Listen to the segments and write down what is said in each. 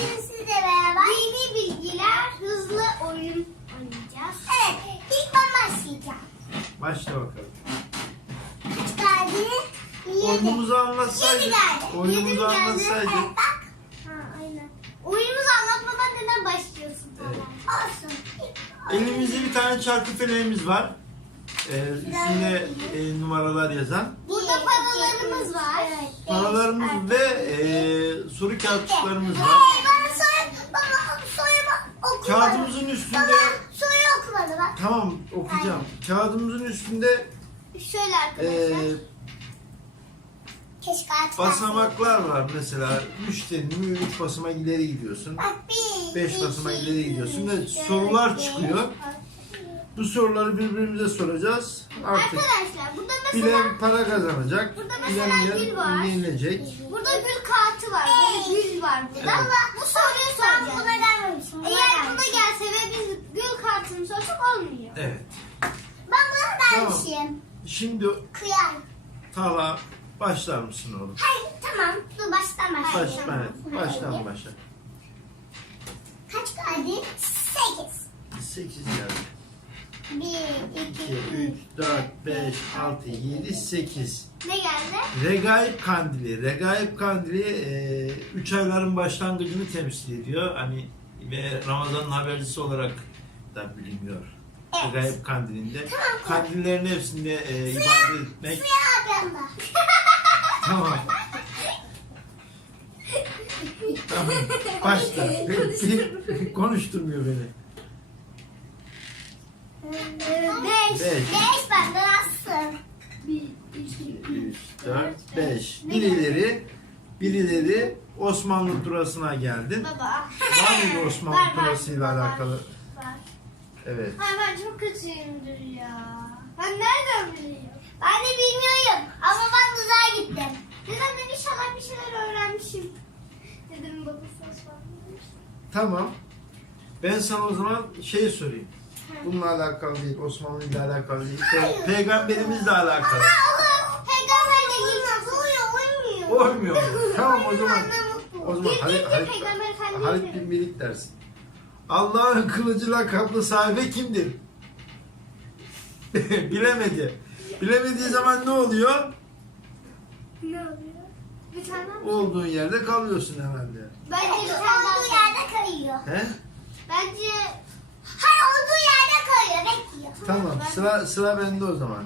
Bugün sizle beraber dini bilgiler, hızlı oyun oynayacağız. Evet, ilk ben başlayacağım. Başla bakalım. Kaç geldi? Yedi. Oyunumuzu anlatsaydık. Yedi geldi. Oyunumuzu Yedi mi geldi? anlatsaydık. Evet, bak. Ha, aynen. Oyunumuzu anlatmadan neden başlıyorsun? Evet. Olsun. Elimizde bir tane çarkı feleğimiz var. Ee, üstünde e, numaralar yazan. Burada paralarımız var. Paralarımız ve e, soru kağıtçıklarımız var. Hey, bana soru, bana soru okumadı. Kağıdımızın üstünde Bana soru okumadı bak. tamam okuyacağım. Kağıdımızın üstünde Şöyle e, arkadaşlar. Keşke artık basamaklar var mesela. 3 dedin mi 3 basamak ileri gidiyorsun. Bak bir, Beş iki, basamağa ileri gidiyorsun ve üç, sorular çıkıyor. beş. Bu soruları birbirimize soracağız. Artık Arkadaşlar burada mesela bilen para kazanacak. Burada mesela gül var. Yenilecek. burada gül kartı var. Böyle gül var burada. Evet. Bu soruyu soracağız. Buna gelmemişim. Eğer buna gelse ve biz gül kartını sorsak olmuyor. Evet. Ben buna Tamam. dermişim. Şimdi Kıyar. Talha başlar mısın oğlum? Hayır tamam. Dur baştan Baş, başlayalım. evet, baştan başla. Kaç geldi? Sekiz. 8 geldi. Bir, 2, iki, 3, 4, 5, 6, 7, 8. Ne geldi? Regaib kandili. Regaib kandili 3 ayların başlangıcını temsil ediyor. Hani ve Ramazan'ın habercisi olarak da biliniyor. Evet. Regaib kandilinde. Tamam. Kandillerin hepsinde e, ibadet etmek. Suya ablamda. Tamam. Tamam. Başla. Konuşturmuyor beni. Beş. Beş. Beş benden azsın. 3, 4, 5. Birileri birileri Osmanlı turasına geldin. Baba. Var mıydı Osmanlı Var, var, turasıyla alakalı? Var. Evet. Ay ben çok kötüyümdür ya. Ben nereden biliyorum? Ben de bilmiyorum. Ama ben güzel gittim. Dedim inşallah bir şeyler öğrenmişim. Dedim babası Osmanlı. Tamam. Ben sana o zaman şey sorayım. Bununla alakalı değil, Osmanlı ile alakalı değil. Pe- peygamberimizle alakalı. Olmuyor mu? Tamam o zaman. O zaman Halit, bir Halit, Halit bin Melik dersin. Allah'ın kılıcı lakaplı sahibi kimdir? Bilemedi. Bilemediği zaman ne oluyor? Ne oluyor? Bir tane. Olduğun yerde kalıyorsun herhalde. Bence bir tane daha. Olduğu yerde kayıyor. He? Bence... Hayır olduğu yerde kayıyor. Bekliyor. Tamam. Ben- Sıra sıra bende o zaman.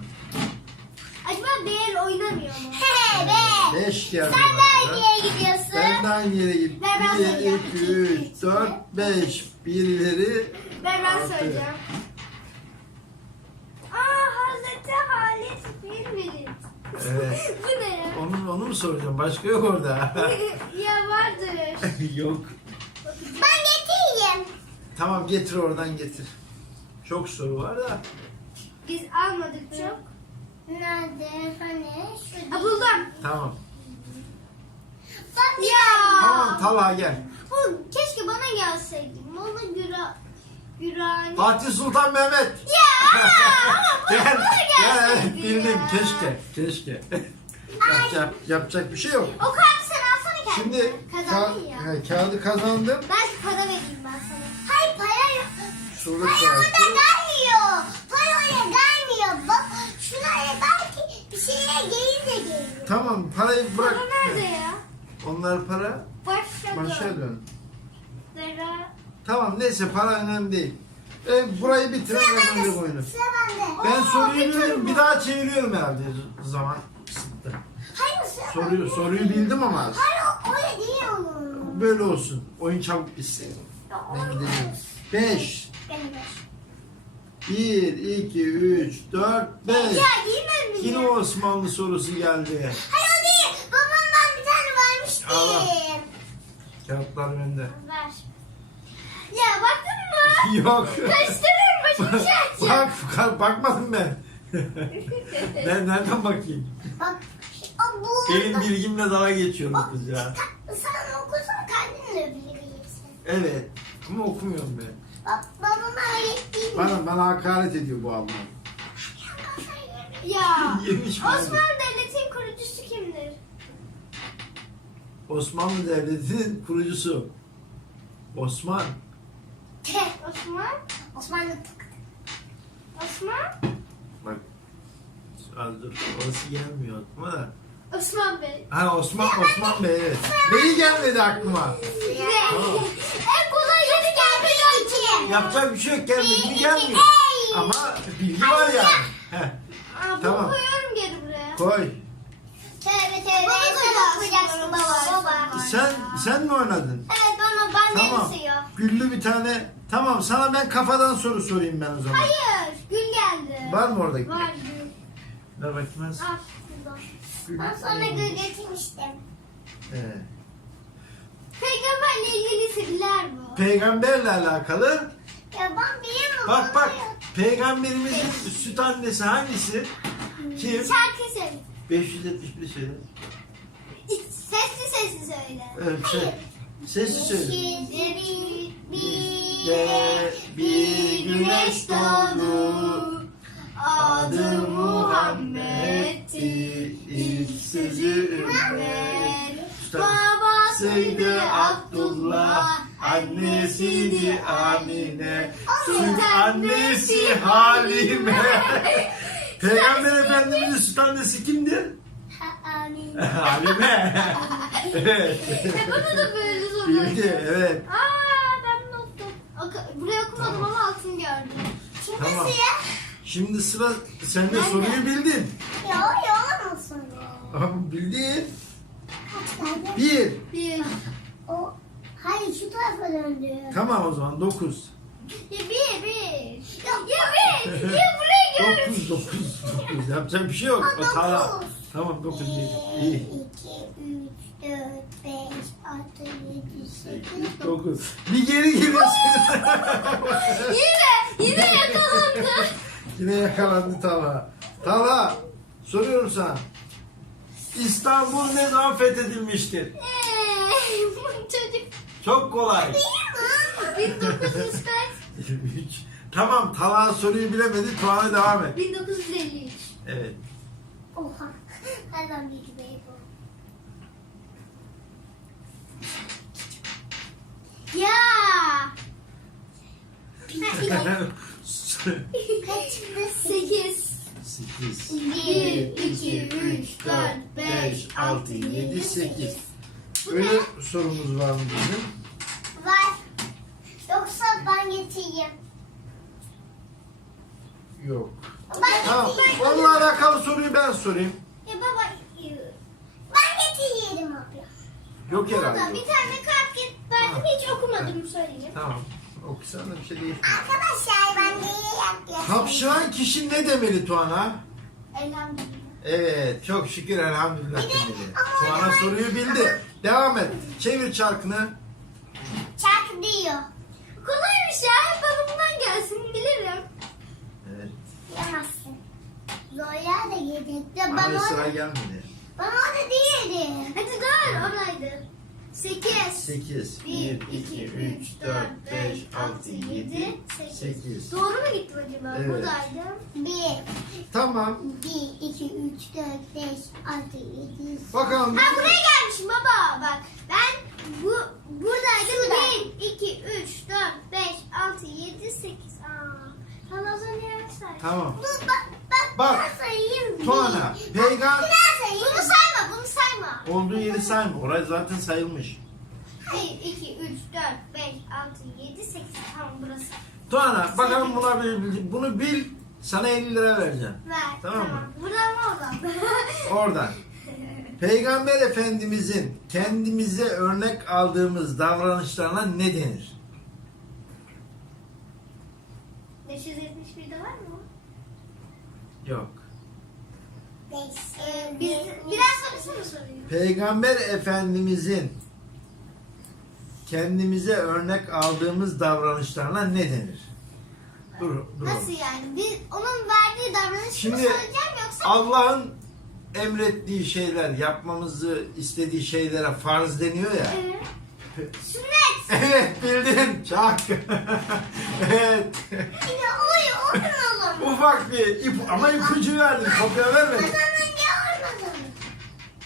Acaba Bear oynamıyor mu? He Bear. Beş geldi Sen de bana da. aynı yere gidiyorsun. Ben de aynı yere gittim. Ver ben 1, söyleyeceğim. 2, 3, 4, 5. Birileri Ben ben Altı. söyleyeceğim. Aa Hazreti Halit Velid. Evet. Bu ne ya? Onu, onu mu soracağım? Başka yok orada. ya vardır. yok. Ben getireyim. Tamam getir oradan getir. Çok soru var da. Biz almadık çok. Nerede? Hani? Aa, buldum. Tamam. Bak ya. Tamam Talha gel. Bu keşke bana gelseydi. Bana göre Gürani. Fatih Sultan Mehmet. Ya ama bana, Gel. bana Gel. Bildim. ya. Keşke. Keşke. yapacak, yapacak bir şey yok. O kartı sen alsana kendine. Şimdi Kazandın ka- ya. he, kağıdı kazandım. Belki para vereyim ben sana. Para kağıdı. orada gelmiyor. Para oraya gelmiyor. Bak şuraya belki bir şeyler gelince geliyor. Tamam parayı bırak. Para nerede ya? Onlar para. Başladı. Başa dön. Zara. Tamam neyse para önemli değil. E, burayı bitirin kazanacak oyunu. Sıra bende. Ben soruyu biliyorum. Bir daha çeviriyorum herhalde zaman kısıtlı. Hayır sıra Soruyu, soruyu bildim ama Hayır o öyle değil böyle olsun. Oyun çabuk bitsin. Ben gideceğim. 5, Benim beş. 1, 2, 3, 4, 5. Ya yine mi? Yine ya? Osmanlı sorusu geldi. Hayır o değil. Babamdan bir tane vermiştim. Allah. Kağıtlar bende. Ver. Ya baktın mı? Yok. Kaçtırın başımı şey açacağım. Bak, bakmadım ben. ben nereden bakayım? Bak. Bu. Benim bilgimle dalga geçiyorum kız ya. Sen okursan kendinle bilirsin. Evet. Ama okumuyorum ben. Bak babama öğrettiğim. Bana, bana hakaret ediyor bu Alman. Ya. Yemiş mi? Osmanlı Devleti'nin kurucusu kimdir? Osmanlı Devleti'nin kurucusu. Osman. Osman. Osman da tık. Osman. Bak. Az dur. Orası gelmiyor aklıma da. Osman Bey. Ha Osman Osman Bey evet. Beyi gelmedi aklıma. Tamam. En Yapacak bir şey yok gelmedi mi gelmiyor. Ama bilgi var yani. Heh, Aa, bunu Tamam. koyuyorum geri buraya. koy. Tövbe tövbe. Baba koyacaksın baba. Baba. Sen sen mi oynadın? Evet bana ben Tamam. istiyor. Güllü bir tane. Tamam sana ben kafadan soru sorayım ben o zaman. Hayır. Gül geldi. Var mı orada? Var gül. Ver bakayım ben. Al burada. Gül. Ben sana gül getirmiştim. Evet. Peygamberle ilgili sırlar bu. Peygamberle alakalı. Ya ben bilmiyorum. Bak bak. Peygamberimizin süt annesi hangisi? Kim? Şarkı söyle. 571 söyle. Sesli sesli söyle. Evet, şey. Sessiz söyle. Bir, bir, güneş doğdu. Adı Muhammed'ti. İlk sözü ümmet. Babasıydı Abdullah. Annesiydi Amine. Süt annesi Halime. Peygamber Efendimizin süt annesi kimdi? Amin. Halime. evet. E bana da böyle zor. Bildi evet. Aa ben. Oku- Buraya okumadım ama altını gördüm. Şimdi Tamam. siyah. Şimdi sıra sen de Ben de. soruyu bildin. Ya yalan olsun Ama bildin. Bir. Bir. O hayır şu tarafa döndü. Tamam o zaman dokuz. Bir, bir. Ya, ya bir. Ya buraya gör. Dokuz, dokuz, dokuz. Yapacak bir şey yok. O tara. Tamam dokuz. Bir, İyi. iki, üç, dört, beş, altı, yedi, sekiz, dokuz. Dokuz. Bir geri geliyorsun. Yine, yine yakalandı. Yine yakalandı Tala. Tala. Soruyorum sana. İstanbul ne zaman fethedilmiştir? Bu çocuk. Çok kolay. 1900 kaç? Üç. Tamam Tala soruyu bilemedi. Tuana devam et. 1953. Evet. Oha. Nereden bilgi bey bu? Ya. Kaçtı? 8. Sekiz. 1, 2, 3, 4, 5, 6, 7, 8. Öyle sorumuz var mı bizim? Var. Yoksa ben getireyim. Yok. Ben Tamam. getireyim. Alakalı soruyu ben sorayım. Ya baba. Ben getireyim abla. Yok herhalde. bir tane kart verdim hiç okumadım söyleyeyim. Tamam. Okusan da bir şey değil. Arkadaşlar ben de yapıyorum. Hapşıran kişi ne demeli Tuana? Elhamdülillah. Evet. Çok şükür elhamdülillah demeli. Tuana soruyu bildi. Devam et. Çevir çarkını. Çak diyor. Kolaymış ya. Hep bana bundan gelsin bilirim. Evet. Yemezsin. Zoya da yedekti. Ben Bana sıra gelmedi. ben orada değildim. Hadi dur oradaydı. 8. 8, 1, 2, 3, 4, 5, 6, 7, 8. Doğru mu gittim acaba? Evet. Buradaydım. Bir, Tamam. bir, iki, üç, dört, beş, altı, yedi, Bakalım. Ha buraya gelmişim baba. Bak ben bu buradaydım. 1, 2, 3, 4, 5, 6, 7, 8. Tamam yemek. Tamam. Bu bak, bak, Bak, ben sayayım. Bir. Tuana, Ben sayayım. Bunu sayma, bunu sayma. olduğu yeri sayma. Orası zaten sayılmış. 1, 2, 3, 4, 5, 6, 7, 8. Tamam burası. Tuana bakalım buna bil, bunu bil. Sana 50 lira vereceğim. Ver. Tamam mı? Buradan mı oradan? Oradan. Peygamber Efendimizin kendimize örnek aldığımız davranışlarına ne denir? 571'de var mı? Yok. Ee, biz, biraz sorsana soruyu. Peygamber Efendimizin kendimize örnek aldığımız davranışlarına ne denir? Dur, dur. Nasıl yani? Biz onun verdiği davranışı Şimdi- mı söyleyeceğim yoksa? Allah'ın emrettiği şeyler, yapmamızı istediği şeylere farz deniyor ya. Ee, Sünnet. Evet bildin. Çak. evet. Ya oy olmadı. Ufak bir ip ama ipucu verdin. Kopya vermedin. Kazanınca olmadı.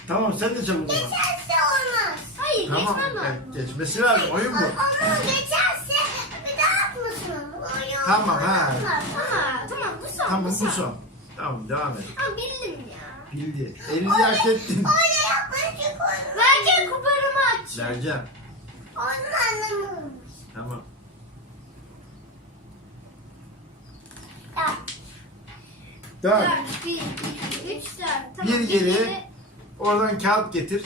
Tamam sen de çabuk ol. Geçerse olmaz. Hayır Tamam. geçmem evet, lazım. geçmesi lazım. Oyun bu. Onu geçerse bir daha atmasın. Oyun. Tamam ha. Tamam tamam bu son. Tamam bu son. Tamam devam et. Ama bildim ya. Bildi. Elini hak ettin. Öyle yaklaşık oyun. Bence kuparamı aç. Vereceğim. Onun Tamam. Dört. Dört, bir, iki, üç, dört. Tamam, Bir geri. Oradan kağıt getir.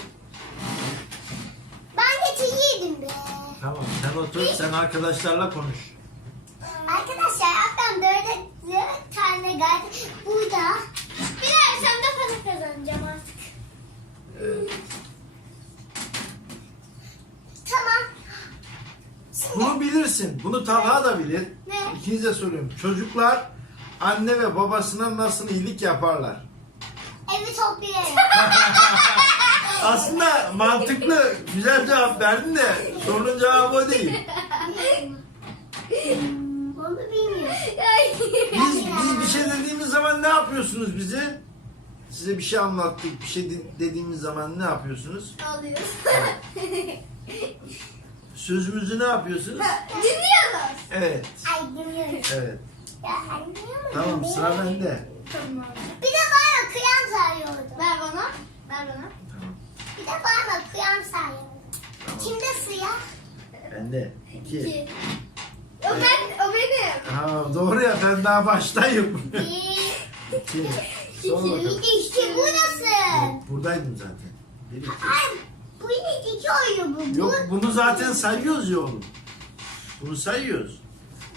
Ben geçeydim be. Tamam sen otur. Sen arkadaşlarla konuş. Arkadaşlar akşam dörde dört tane geldi. Burada. Bilersem de para kazanacağım artık. Tamam. Bunu bilirsin. Bunu Talha da bilir. Ne? İkinize soruyorum. Çocuklar anne ve babasına nasıl iyilik yaparlar? Evi toplayayım. Aslında mantıklı, güzel cevap verdin de sorunun cevabı o değil. Onu bilmiyorum. Biz, biz bir şey dediğimiz zaman ne yapıyorsunuz bize? Size bir şey anlattık, bir şey de- dediğimiz zaman ne yapıyorsunuz? Alıyoruz. Sözümüzü ne yapıyorsunuz? Dinliyoruz. Evet, Ay bilmiyorum. evet. Ya anlıyorum. Tamam sıra bende. Tamam. Bir de bana kıyam sayıyordu. Ver bana. Ver bana. Tamam, Bir de bana kıyam sayıyordu. tamam. Kimde sıra? Bende. İki. O ben, o benim. Ha, doğru ya ben daha baştayım. Bir. İki. Son bakalım. İşte bu nasıl? Buradaydım zaten. Bir, iki. Ay bu yine iki oyunu bu. Yok Bu. bunu zaten sayıyoruz ya oğlum. Bunu sayıyoruz.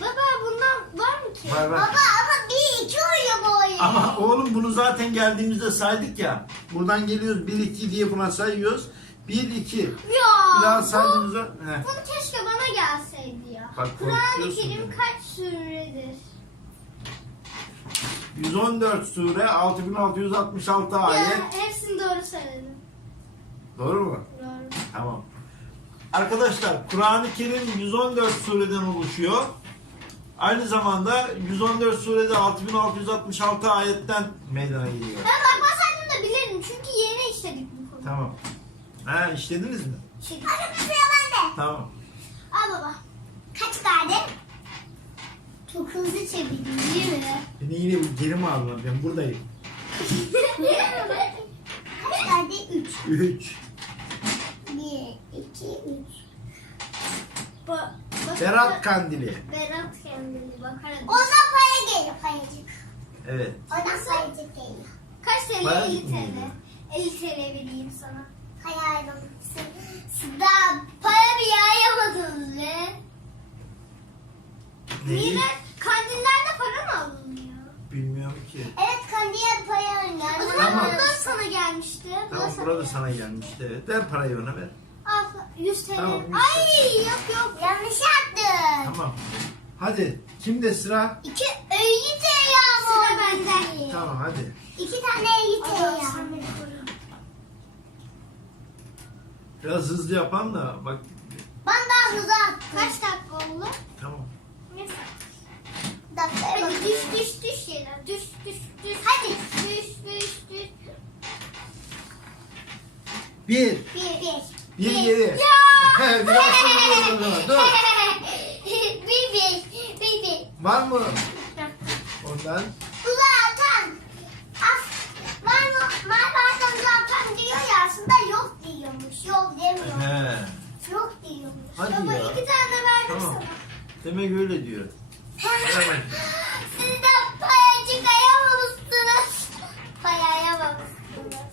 Baba bundan var mı ki? Var var. Baba ama bir iki oyunu bu oyun. Ama oğlum bunu zaten geldiğimizde saydık ya. Buradan geliyoruz 1 2 diye buna sayıyoruz. 1 2. Ya. Bir daha bu- saydığımızda Heh. Bunu keşke bana gelseydi ya. Bak, Kur'an-ı Kerim kaç suredir? 114 sure 6666 ayet. Ya hepsini doğru söyledim. Doğru mu? Doğru. Tamam. Arkadaşlar Kur'an-ı Kerim 114 sureden oluşuyor. Aynı zamanda 114 surede 6666 ayetten meydana geliyor. Ben bakmasaydım da bilirdim çünkü yeni işledik bu konuyu. Tamam. Ha işlediniz mi? İşledik. Hadi sıra bende. Tamam. Al baba. Kaç geldi? Çok hızlı çevirdim değil mi? Beni yine geri mi aldın? Ben buradayım. Kaç geldi? Üç. 3. Bir, iki, üç. Ba bak- Berat Kandili. Berat kendini bakar. Ona para geliyor paracık. Evet. Ona paracık geliyor. Kaç TL? Bayağı 50 TL. gitmiyor. 50 TL vereyim sana. Hayalim. Daha para bir yayamadınız be. Neyi? Niye? Kandillerde para mı alınıyor? Bilmiyorum ki. Evet kandiye para O oynuyor. zaman Tamam. bu da sana gelmişti. Tamam sana burada geldi. sana gelmişti. Evet. Ver parayı ona ver. Al 100 TL. Tamam, 100 Ay yok yok. Yanlış yaptın. Tamam. Hadi. Kimde sıra? İki öğüt ya Sıra bende. Tamam hadi. İki tane öğüt koru. Biraz hızlı yapan da bak. Ben daha hızlı attım. Kaç dakika oldu? Tamam. Neyse. Hadi düş düş düş yere. Düş düş düş. Hadi. Düş düş düş. Bir. Bir, bir. Bir geri. Ya. Biraz sonra dur, dur, dur. bir, bir, bir, bir. Var mı ondan? Uzağa atan. As, var mı? Var bazen uzağa atan diyor ya aslında yok diyormuş. Yok demiyor. He. Yok diyormuş. Hadi Baba ya. iki tane verdim Tamam. sana. Demek öyle diyor. Hemen. Siz de payacık ayamamışsınız. Payayamamışsınız.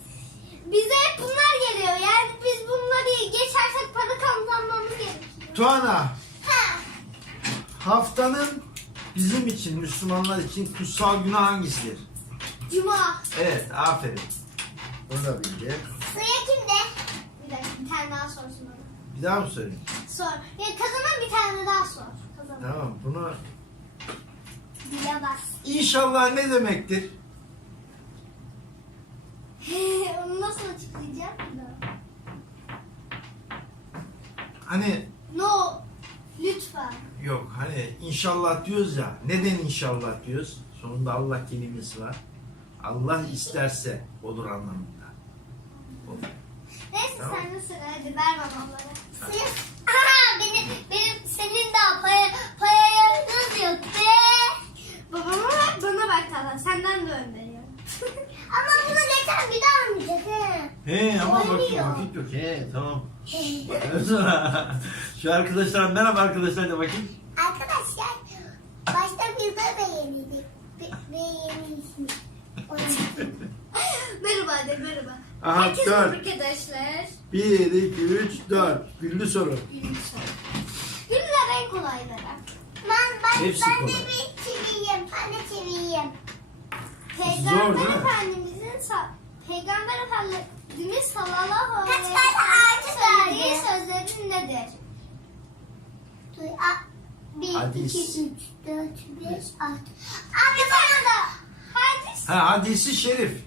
Bize hep bunlar geliyor. Yani biz bunları geçersek para kazanmamız gerekiyor. Tuana. Ha. Haftanın bizim için, Müslümanlar için kutsal günah hangisidir? Cuma. Evet, aferin. Bunu da bildi. Sıra kimde? Bir dakika bir tane daha sorsun bana. Bir daha mı söyleyeyim? Sor. Ya kazanan bir tane daha sor. Kazanan. Tamam, bunu Bilemez. İnşallah ne demektir? Onu nasıl açıklayacağım da? Hani No. Lütfen. yok hani inşallah diyoruz ya. Neden inşallah diyoruz? Sonunda Allah kelimesi var. Allah isterse olur anlamında. Olur. Neyse Tamam. sen de sıra hadi ver bana onları. Siz, aha benim, benim senin daha paya, payayınız yok bana bak Talha. Senden de önderiyorum. Ama bunu geçen bir daha almayacak he. He ama bakayım Oynuyor. vakit yok. He tamam. Şu arkadaşlar merhaba arkadaşlar da bakayım. Arkadaşlar başta bir de beğenildik. Be- Beğenilmiş. merhaba de merhaba. Aha, Herkese dört. arkadaşlar. 1, 2, 3, 4. Güllü soru. Günlük soru. Günler en kolayları. Ben, ben, Hepsi ben kolay. de bir de çevireyim. Peygamber Zor? Efendimizin sa- Peygamber Efendimiz sallallahu aleyhi Kaç ve tane artı söylediği verdi? sözlerin nedir? A- Bir, Hadis. iki, üç, dört, beş, altı. Abi bana da. Hadis. Ha hadisi şerif.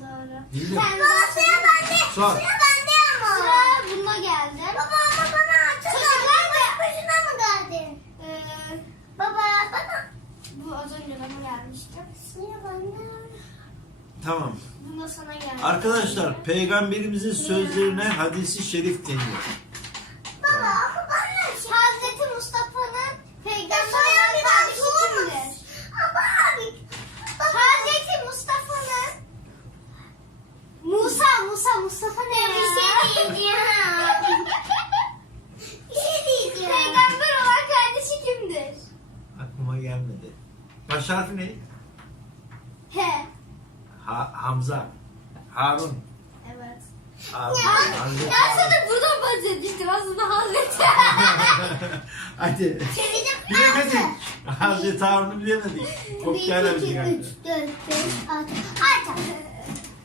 Doğru. Bildim. Sen Baba sıra bende. Sor. Sıra bende ama. Sıra buna geldi. Baba ama bana artık. Çocuklar da- Başına mı geldi? Ee, Baba bana. bu az önce bana gelmişti. Sıra bende. Tamam. Bu da sana geldi. Arkadaşlar peygamberimizin sözlerine hadisi şerif deniyor. Baba ama bana şey. Hazreti Mustafa'nın Ya peygamber soyan bir daha kardeşi sorma. kimdir? Ama abi. Baba. Hazreti Mustafa'nın Musa, Musa, Mustafa ne ya? Bir şey diyeceğim. Bir şey diyeceğim. Peygamber olan kardeşi kimdir? Aklıma gelmedi. Baş harfi ne? He. Ha, Hamza. Harun. Evet. Harun. Ya, Hazreti Ben sana buradan bahsetmiştim aslında Hazreti. Hadi. Çevirdim. Bilemedik. Hazreti Harun'u bilemedik. Bir, Kopyayla iki, bildik. üç, dört, beş, altı. Altı.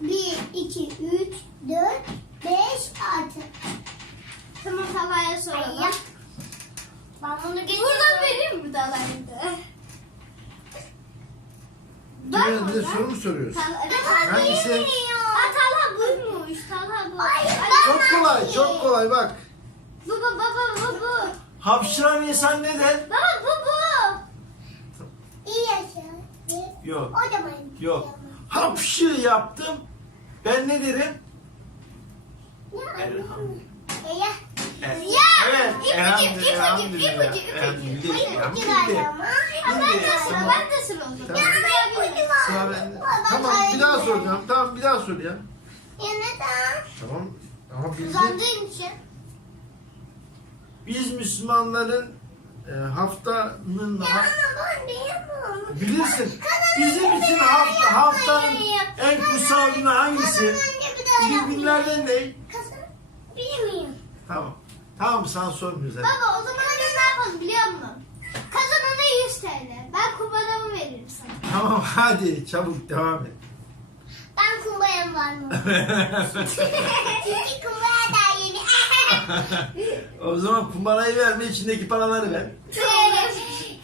Bir, iki, üç, dört, beş, altı. tamam Talha'ya soralım. Ben bunu geçiyorum. Buradan vereyim mi Talha'ya? Bir de soru mu soruyorsun? Hangisi? Aa, Talha buymuş. Talha bu. Ay, Çok kolay, çok kolay bak. Baba baba baba. Hapşıran insan ne der? Baba baba. İyi yaşa. Yok. O da benim. Yok. Hapşı yaptım. Ben ne derim? Ya, Elhamdülillah. Ya. Evet. Ya, Evet. ipucu, elhamdülillah, ipucu, elhamdülillah. ipucu, ipucu. Elhamdülillah, Hayır, elhamdülillah. İpucu var ama. Ha, ben de sıra, Tamam. ben de sıra o zaman. Tamam. Tamam bir daha soracağım. Tamam bir daha soracağım. Ya neden? Tamam. Ama bildi. Uzandığın için. Biz Müslümanların e, haftanın Ya ha- ama ben bilirsin. Bizim önce için hafta, haftanın en kutsal günü hangisi? Yapmayayım. günlerden ne? Kızım bilmiyorum. Tamam. Tamam sana sormuyoruz hadi. Baba o zaman biz ne yapalım biliyor musun? Kazanana 100 TL. Ben kuparamı veririm sana. Tamam hadi çabuk devam et. Ben kumbayam var mı? Çünkü kumbaya daha yeni. o zaman kumbarayı verme içindeki paraları ver.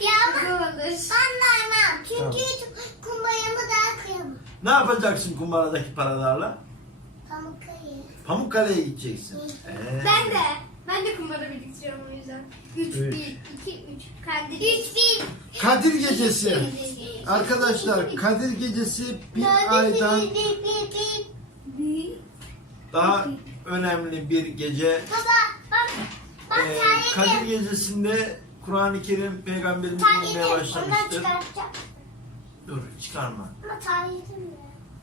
ya ama Olur. ben vermem. Çünkü Tamam. hiç kumbayamı daha kıyamam. Ne yapacaksın kumbaradaki paralarla? Pamuk kayı. Pamukkale'ye gideceksin. Ee, Ben de. Ben de kumara biriktiriyorum o yüzden. 3, Üç. 1, 2, 3. Kandil. 3 bin. Kadir Gecesi. Arkadaşlar Kadir Gecesi bir aydan daha önemli bir gece. Baba bak. Bak Ee. Kadir Gecesi'nde Kur'an-ı Kerim Peygamberimiz okumaya başlamıştır. Dur çıkarma.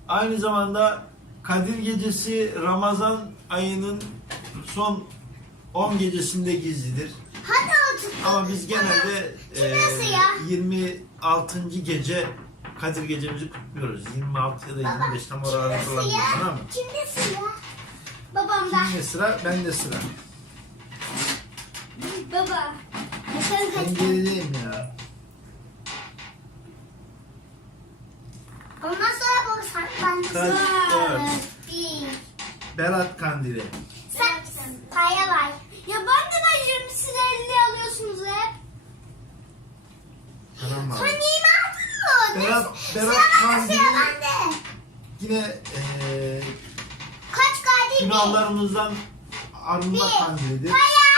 Aynı zamanda Kadir Gecesi Ramazan ayının son 10 gecesinde gizlidir. Hadi otur. Ama biz genelde e, ya. 26. gece Kadir Gecemizi kutluyoruz. 26 ya da 25 tam oralarda sıra? tamam mı? Kimde sıra? Babam da. Kimde sıra? Bende sıra. Baba. Ben gerideyim ya. Ondan sonra bu sen ben de Kaç? sıra. Berat Kandili. Paya var. Ya ben de ben 20 siz 50 alıyorsunuz hep. Tamam Sen abi. yeni aldın mı? Berat- Berat Kandili- bende. Yine e, Kaç kardeş mi? günahlarımızdan arınma Bir. kandilidir. Paya.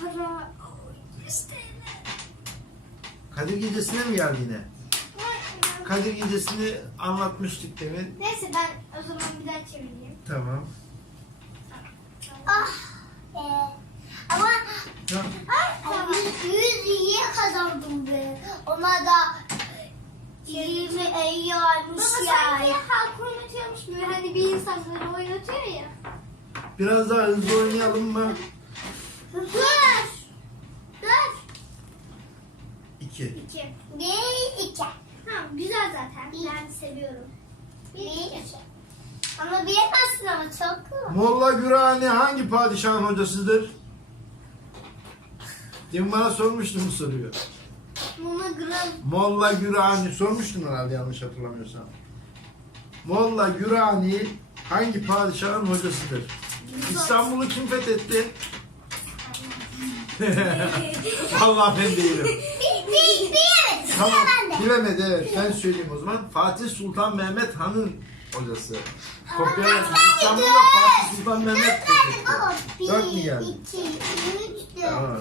Para. 100 TL. Kadir Gecesi'ne mi geldi yine? Kadir Gecesi'ni anlatmıştık demin. Neyse ben o zaman bir daha çevireyim. Tamam. Ah. Ee, ama Ya, Ay, yüz iyi kazandım be. Ona da 20 50 almış Baba ya. sanki halk oynatıyormuş gibi hani bir insanları oynatıyor ya. Biraz daha hızlı oynayalım mı? Dur. Dur. İki. İki. Bir, iki. Ha güzel zaten. Ben seviyorum. Bir, iki. Ama bilemezsin ama çok kolay. Molla Gürani hangi padişahın hocasıdır? Dün bana sormuştun bu soruyu. Monogram. Molla Gürani sormuştun herhalde yanlış hatırlamıyorsam. Molla Gürani hangi padişahın hocasıdır? İstanbul'u kim fethetti? Vallahi ben değilim. Sıra Tamam. Bilemedi evet. Ben söyleyeyim o zaman. Fatih Sultan Mehmet Han'ın hocası. Kopya. İstanbul'da Fatih Sultan Mehmet Dört verdim baba. fethetti. Dört mü Bir, geldi? iki, üç, dört. Tamam.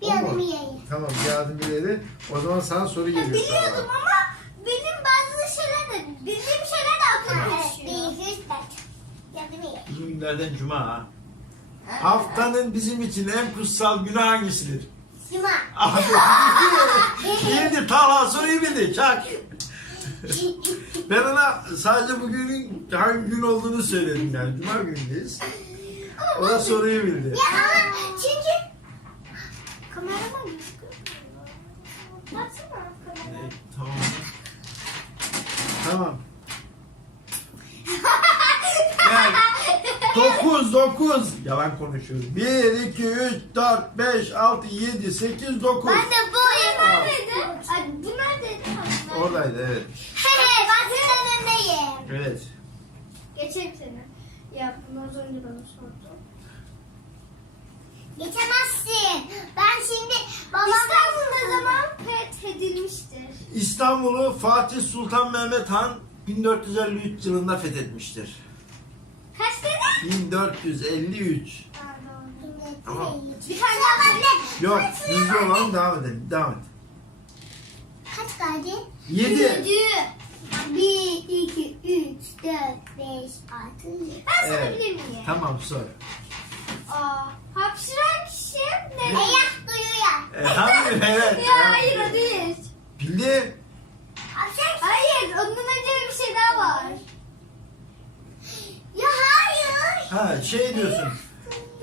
Bir O mu? adım ileri. Tamam bir adım ileri. O zaman sana soru geliyor. Biliyordum ama benim bazı şeyler de bildiğim şeyler de aklıma Evet, düşüyor. bir, üç, dört. Bir adım ileri. Bugün günlerden cuma ha. Haftanın bizim için en kutsal günü hangisidir? Cuma. Abi bildi Talha soruyu bildi. Çak. Ben ona sadece bugünün hangi gün olduğunu söyledim yani. Cuma günündeyiz. O da soruyu bildi. Ya ama çünkü Kameraman gözüküyor. Baksana kamera. Tamam. Tamam. Gel. 9, 9. Yalan konuşuyoruz. 1, 2, 3, 4, 5, 6, 7, 8, 9. Ben de bu neredeydi? Ay bu neredeydi? Oradaydı evet. Evet. Geçen sene yaptım. Az önce bana sordu. Geçemezsin. Ben şimdi babam İstanbul'da zaman fethedilmiştir. İstanbul'u Fatih Sultan Mehmet Han 1453 yılında fethetmiştir. Kaç sene? 1453. Tamam. Bir tane olabilir. Yok, yüzde olalım devam edelim. Devam et. Kaç geldi? Yedi. Yedi. 1, 2, 3, 4, 5, 6, 7. Ben sorabilir miyim? Tamam sor. Aa, hapşıran kişi ne? Ayak duyuyor. E, hangi? Evet. Ya ha. hayır o değil. Bildim. Hapşıran Hayır ondan önce bir şey daha var. Ya hayır. Ha şey diyorsun.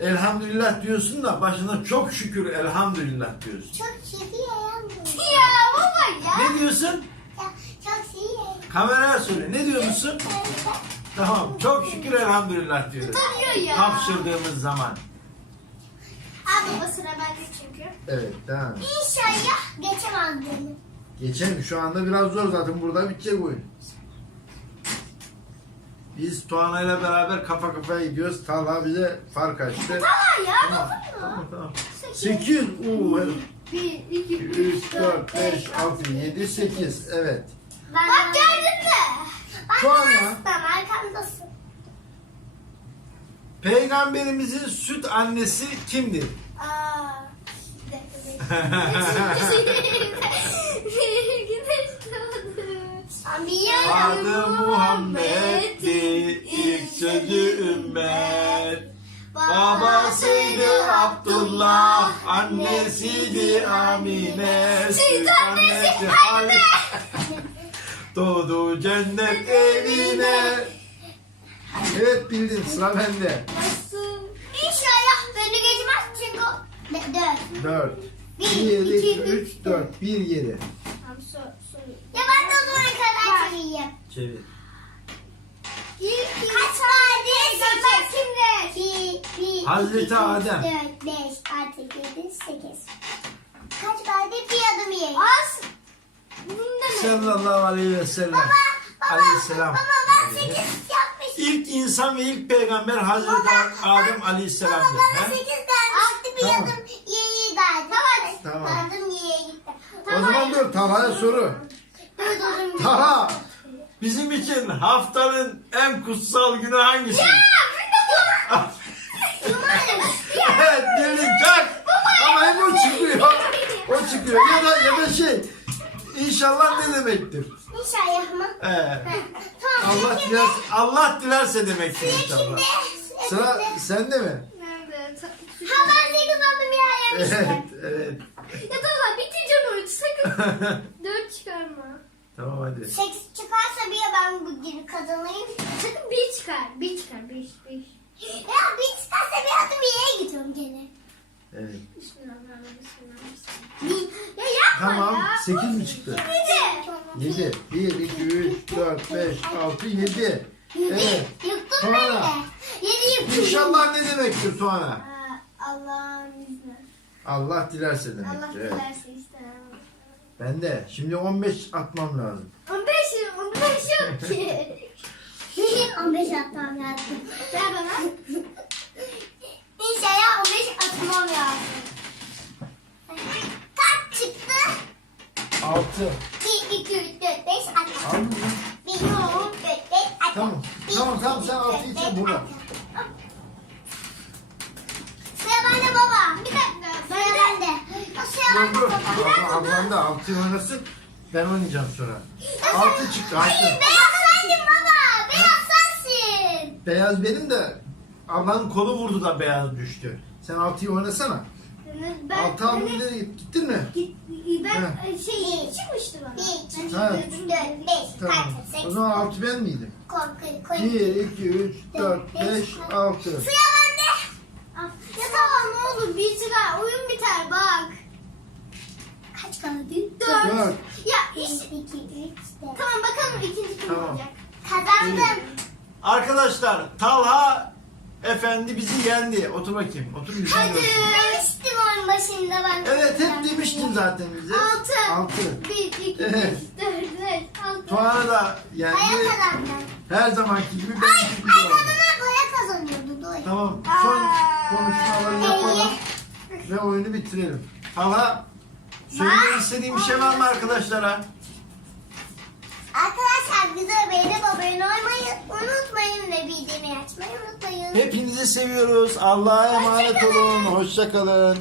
Elhamdülillah diyorsun da başına çok şükür elhamdülillah diyorsun. Çok çirkin ayak duyuyor. ya baba ya. Ne diyorsun? Ya, Çok çirkin Kameraya söyle. Ne diyor musun? Tamam. Çok şükür elhamdülillah diyoruz. Tutamıyor ya. Hapşırdığımız zaman. Aa baba sıra bende çünkü. Evet devam. İnşallah geçemez beni. Geçelim. Şu anda biraz zor zaten. Burada bitecek oyun. Biz Tuana ile beraber kafa kafaya gidiyoruz. Talha bize fark açtı. Tamam ya Tamam. dokunma. Tamam tamam. Sekiz. 8. Oo, evet. Bir, iki, 3, 4, 5, 6, 7, 8. Evet. Bak? Ben Sonra- aslan arkamdasın. Peygamberimizin süt annesi kimdir? Aa. Adı Muhammed'di ilk sözü ümmet. Babasıydı Abdullah, annesiydi Amine. Süt annesi Halim. Doğdu cennet evine. Evet bildin sıra bende. Nasıl? İnşallah beni geçmez çünkü. De- Dört. 4. Bir, 1, iki, 2, 3, 4. 1, 7. Tamam sor, sor. Ya ben de o zamana kadar çevireyim. Çevir. Kaç vardı? Sekiz. Kimler? Bir, bir, Hazreti iki, üç, Adem. dört, beş, altı, yedi, sekiz. Kaç vardı? Bir adım ileri. Az. Sallallahu aleyhi ve sellem. Baba, baba, Aleyhisselam. baba ben sekiz yapmıştım. İlk insan ve ilk peygamber Hazreti Adem aleyhisselam'dır. Baba bana sekiz gelmişti. Bir Tamam. adım ileri geldi. Tamam. Adım ileri gitti. O zaman dur Talha'ya soru. Talha bizim için haftanın en kutsal günü hangisi? evet bildin çak. Ama hem o çıkıyor. O çıkıyor. Ya da ya da şey. İnşallah ne demektir? İnşallah mı? Ee, Tamam. Allah diler, Allah dilerse demektir inşallah. Şimdi. Sıra sende mi? Ne? işte. Evet, evet. Ya tamam bitireceğim oyunu sakın. Dört çıkarma. tamam hadi. Seks çıkarsa bir ben bu günü kazanayım. Sakın bir çıkar. Bir çıkar. Beş beş. Ya bir çıkarsa bir adım ileri gidiyorum gene. Evet. Ya yapma Tamam. ya. 8 mi çıktı? Yedi. 7. 1, 2, 3, 4, 5, 6, 7. Evet. Sonra. Yedi yıktım. İnşallah ne demektir Tuana? Aa, Allah'ın izniyle. Allah dilerse demek. Allah Evet. dilerse işte. Ben de. Şimdi 15 atmam lazım. 15 yıl, 15 yok ki. 15 atmam lazım. Ver bana. İnşallah 15 atmam lazım. Kaç çıktı? 6. 1, 2, 3, 4, 5 at. Al. 1, 2, 3, 4, 5 at. Tamam. Tamam, tamam, sen altıyı çek, burada. Sıra bende baba. Bir dakika. Sıra bende. O sıra Dur bende dur. baba. Abla, ablam da 6 oynasın. Ben oynayacağım sonra. 6 çıktı. Hayır 6. beyaz sensin baba. Beyaz sensin. Beyaz benim de ablanın kolu vurdu da beyaz düştü. Sen 6'yı oynasana. Ben, 6 aldın nereye git- gittin mi? Git- ben He. şey çıkmıştı bana. 1, 2, 3, Ha. 4, 5, Tamam. 6, 8, O zaman 6 ben miydim? korku, koy. 1, 2, 3, 4, 5, 6. Sıra bende. Ah, Ya tamam ne olur bir çıkar. Oyun biter bak. Kaç kaldı? Dört. Dört. Ya 1, iş. 2, 3, 4. Tamam bakalım ikinci kim Tamam. olacak. Kazandım. Arkadaşlar Talha Efendi bizi yendi. Otur bakayım. Otur yüzüne Hadi. görsün. Demiştim oyun başında ben. Evet hep demiştin zaten bize. Altı. 6. Bir, iki, Evet. üç, dört, beş, altı. Tuana da yendi. Baya kazandım. Her zamanki gibi ben Ay, ikinci ay oldum. kadınlar baya kazanıyordu. Doy. Tamam. Son konuşmaları yapalım ve oyunu bitirelim. Talha söylemek Var. istediğin bir şey var mı arkadaşlara? Arkadaşlar bize beğenip abone olmayı unutmayın ve bildirimleri açmayı unutmayın. Hepinizi seviyoruz. Allah'a emanet olun. Hoşça kalın.